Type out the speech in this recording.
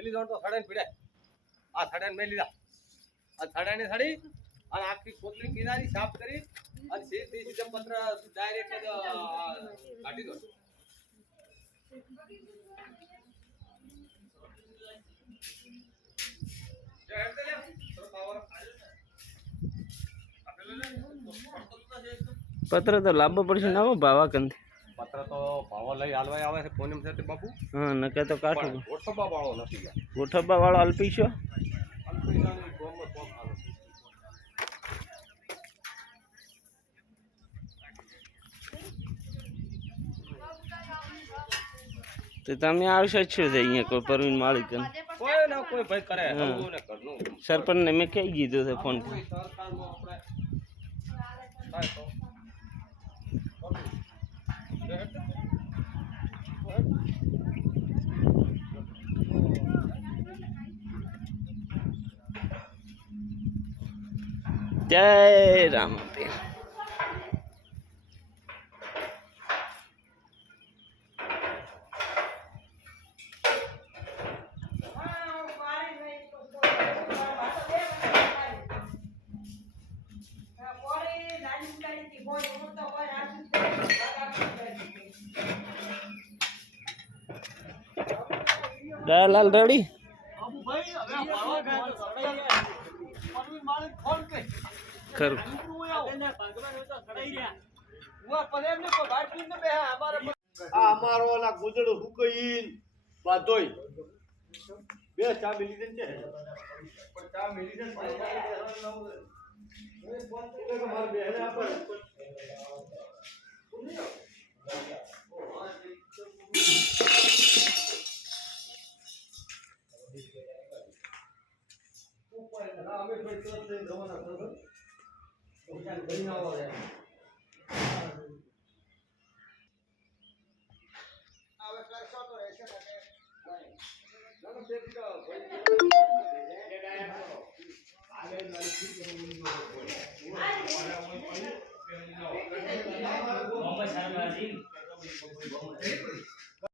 મેલી જાવ તો સડાઈને પીડાય આ સડાઈને મેલી જા આ સડાઈને સડી અને આખી કોથળી કિનારી સાફ કરી અને સીધી સીધા પત્ર ડાયરેક્ટ કાઢી દો પત્ર તો લાવવો પડશે ના ભાવા કંથી પત્ર તો ભાવો લઈ હાલવાય આવે છે પૂનમ સાથે બાપુ હા નકે તો કાઠું ગોઠવવા વાળો નથી ગોઠવવા વાળો અલ્પીશો તો તમે આવશો જ છો અહીંયા કોઈ પરવીન માળી કન કોઈ ના કોઈ ભાઈ કરે હમું ને ઘરનું સરપંચ ને મેં કહી દીધું છે ફોન કોઈ સરકારમાં આપણે જય રામ દયાલાલ રેડી કરું અમારો ઓલા ગુજડું હુકઈન બાધોઈ બે ચા મિલી છે પણ ચા મિલી છે મારે બેહને આપે